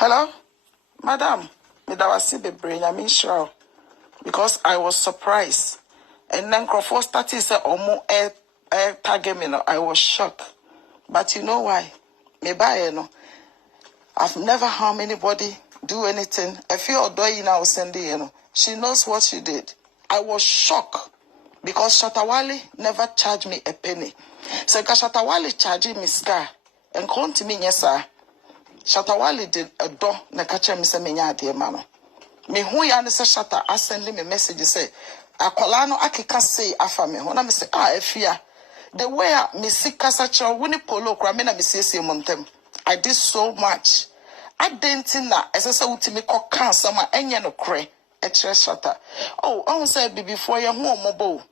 Hello, madam. Me that was see brain. I mean sure because I was surprised, and then Crawford started say omo air target me. No, I was shocked, but you know why? Me buy no. I've never harmed anybody, do anything. I feel Odoyi now sending she knows what she did. I was shocked because Shatawale never charged me a penny. So Shatawale charging me scar and come to me yes sir. Shatawale did a door na catch me say me nya ade ma no. Me hu ya ne say Shatta I send me message say akola no akeka say afa me ho na me say afia the way me see kasa cho woni polo kra me na me see montem. I did so much. I didn't na esese utimi ko kan sama enye no kre e kire Shatta. Oh, I say before you hu omobo.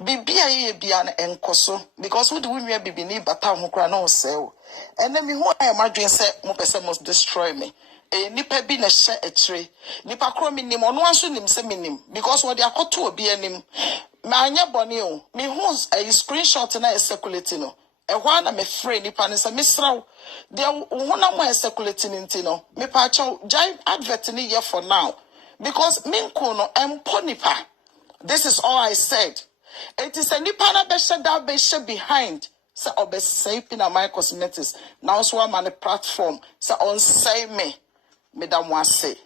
Bibia ye bia na enkoso because we do we bibi ni bata ho kra na o se o. And then me who I am adwin say mo pese must destroy me. Nipa bi na hye etire. Nipa kro me nim ono anso nim se me nim because what they akoto obi anim. Ma anya bone o. Me hu a screenshot na circulating no. Ehwa na me free nipa ne se me sraw. De wo na mo circulating nti no. Me pa chaw jai advert ni here for now because me nko no empo nipa. This is all I said. It is a nipa na be shada be she behind. Say obe say pina my cosmetics. Now so I'm on the platform. Say on say me da mo ase.